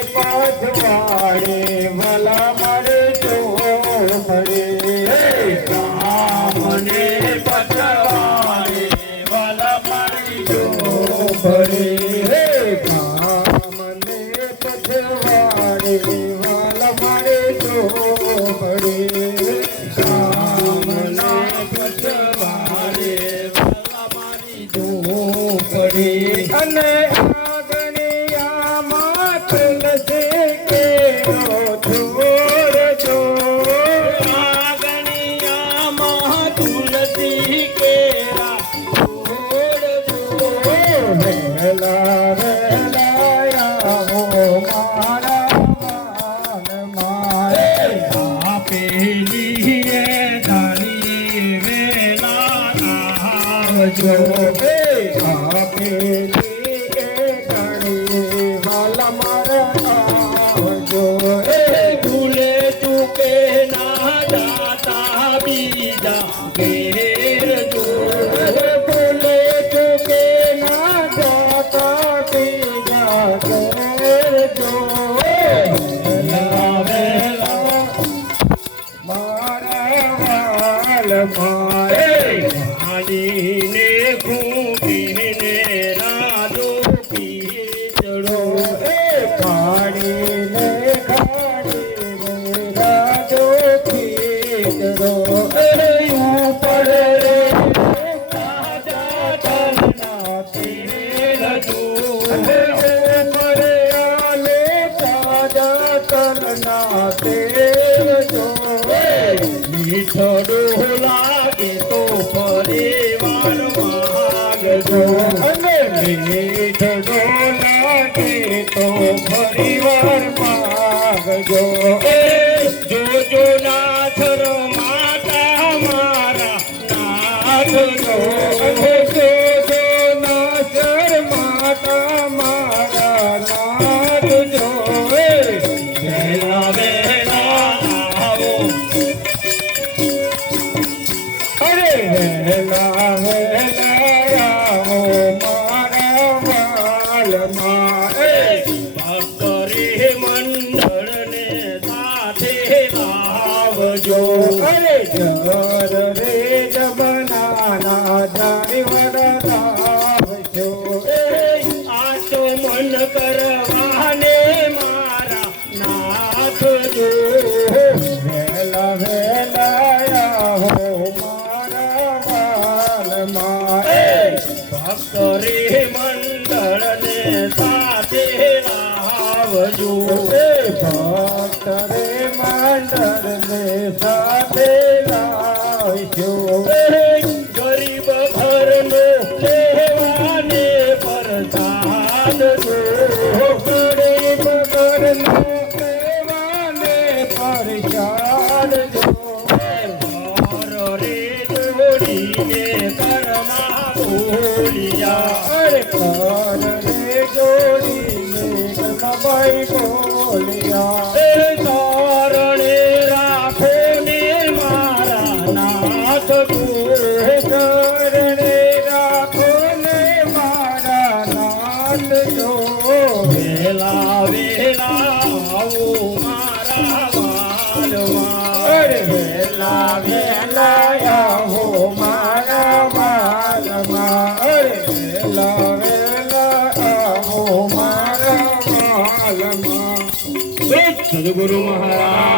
પછવાડે વાલા મારે ઝૂંપડે કામને પછવાડે વાલા મારી ઝૂંપડે કામને પછવાડે વાલા મારે ઝૂંપડે કામને પછવાડે વાલા મારી ઝૂંપડે અને આગણિયામાં તુલસી કેરો છોડ જો આગણિયામાં તુલસી કેરા છોડ જો વહેલા વહેલા આવો મારા વાનમાં આપેલી એ ધારી વેલા આવજો ભૂલે ચૂકે ના જાતા બીજા ઘેર જો ભૂલે ચૂકે ના જાતા બીજા ઘેર જો વેલા મારા વાલ મારે હાડીને ખૂટીને રાજો પીચડો ખાડીને રાજો ખીચડો ઉપર રે તાજા તલના તેલ જો મરયાલે તાજા તલના તેલ જો મીઠડો લાગે તો પરિવાર માગજો અને મીઠડો લાગે તો ફરીવાર માગજો જોજો નાથર માતા મારા નાથનો જોજો નાચર માતા મારા નાથ જો વેલા વેલા આવો અરે વહેલા વહેલા આવો મારા વાલમાં ભક્તરે મંડળને સાથે આવજો અરે જર રે જબનાના જાણી વરદાવજો આચો મન કરવાને મારા નાથ જો વહેલા વહેલા આવો મારા વાલમાં ભક્તરે મંડળને સાથે આવજો ભક્ત રે મંડળને સાથે લાવજો ગરીબ ઘરનો લેવાને પરદાન જો ગરીબ ઘરનો સેવાને પરચાર જો ઘર રે જોડીને કરમાં બોલિયા અરે કર રે જોડીને કબાઈ બોલિયા તારણે રાખો ને મારા નાથ કરણે રાખો ને મારા નાથ જો વેલા વેલા આવો મારા વાલમાં અરે વહેલા વહેલા આવો મારા વાલમાં અરે વહેલા વહેલા આવો મારા વાલમાં સદગુરુ મહારાજ